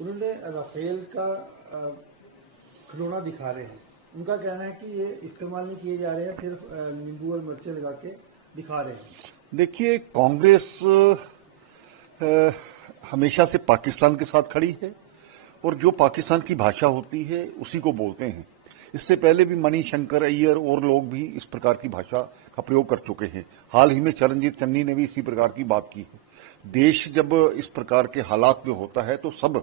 उन्होंने राफेल का खिलौना दिखा रहे हैं। उनका कहना है कि ये इस्तेमाल नहीं किए जा रहे हैं, सिर्फ नींबू और मिर्चें लगा के दिखा रहे हैं। देखिए, कांग्रेस हमेशा से पाकिस्तान के साथ खड़ी है और जो पाकिस्तान की भाषा होती है उसी को बोलते हैं। इससे पहले भी मणिशंकर अय्यर और लोग भी इस प्रकार की भाषा का प्रयोग कर चुके हैं। हाल ही में चरणजीत चन्नी ने भी इसी प्रकार की बात की है। देश जब इस प्रकार के हालात में होता है तो सब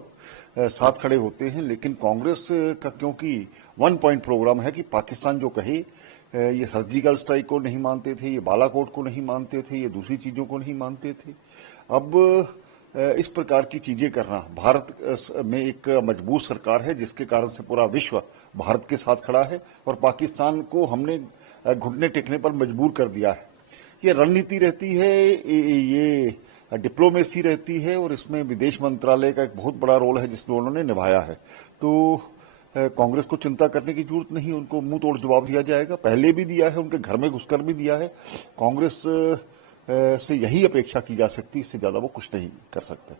साथ खड़े होते हैं, लेकिन कांग्रेस का क्योंकि 1 पॉइंट प्रोग्राम है कि पाकिस्तान जो कहे, ये सर्जिकल स्ट्राइक को नहीं मानते थे, ये बालाकोट को नहीं मानते थे, ये दूसरी चीजों को नहीं मानते थे। अब इस प्रकार की चीजें करना, भारत में एक मजबूत सरकार है जिसके कारण से पूरा विश्व भारत के साथ खड़ा है और पाकिस्तान को हमने घुटने टेकने पर मजबूर कर दिया है। ये रणनीति रहती है, ये डिप्लोमेसी रहती है और इसमें विदेश मंत्रालय का एक बहुत बड़ा रोल है जिसमें उन्होंने निभाया है। तो कांग्रेस को चिंता करने की जरूरत नहीं, उनको मुंह तोड़ जवाब दिया जाएगा। पहले भी दिया है, उनके घर में घुसकर भी दिया है। कांग्रेस से यही अपेक्षा की जा सकती, इससे ज्यादा वो कुछ नहीं कर सकते।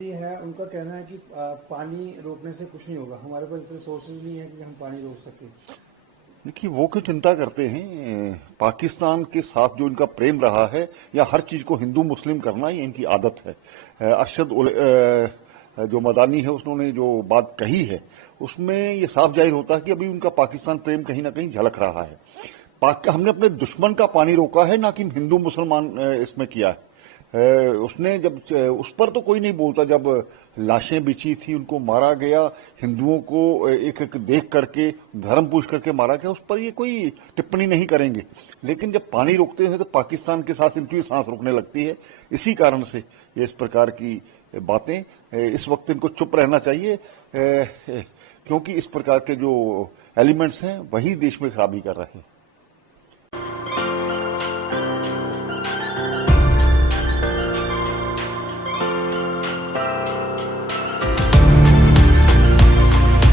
है उनका कहना है कि पानी रोकने से कुछ नहीं होगा, हमारे पास इतने सोर्सेज नहीं है कि हम पानी रोक सकें। देखिए, वो क्यों चिंता करते हैं? पाकिस्तान के साथ जो इनका प्रेम रहा है या हर चीज को हिंदू मुस्लिम करना, ये इनकी आदत है। अरशद जो मदानी है उन्होंने जो बात कही है उसमें ये साफ जाहिर होता है कि अभी उनका पाकिस्तान प्रेम कहीं ना कहीं झलक रहा है। हमने अपने दुश्मन का पानी रोका है, ना कि हिंदू मुसलमान इसमें किया है। उसने जब उस पर तो कोई नहीं बोलता, जब लाशें बिछी थी, उनको मारा गया, हिंदुओं को एक एक देख करके धर्म पूछ करके मारा गया, उस पर ये कोई टिप्पणी नहीं करेंगे। लेकिन जब पानी रोकते हैं तो पाकिस्तान के साथ इनकी भी सांस रुकने लगती है। इसी कारण से ये इस प्रकार की बातें, इस वक्त इनको चुप रहना चाहिए, क्योंकि इस प्रकार के जो एलिमेंट्स हैं वही देश में खराबी कर रहे हैं।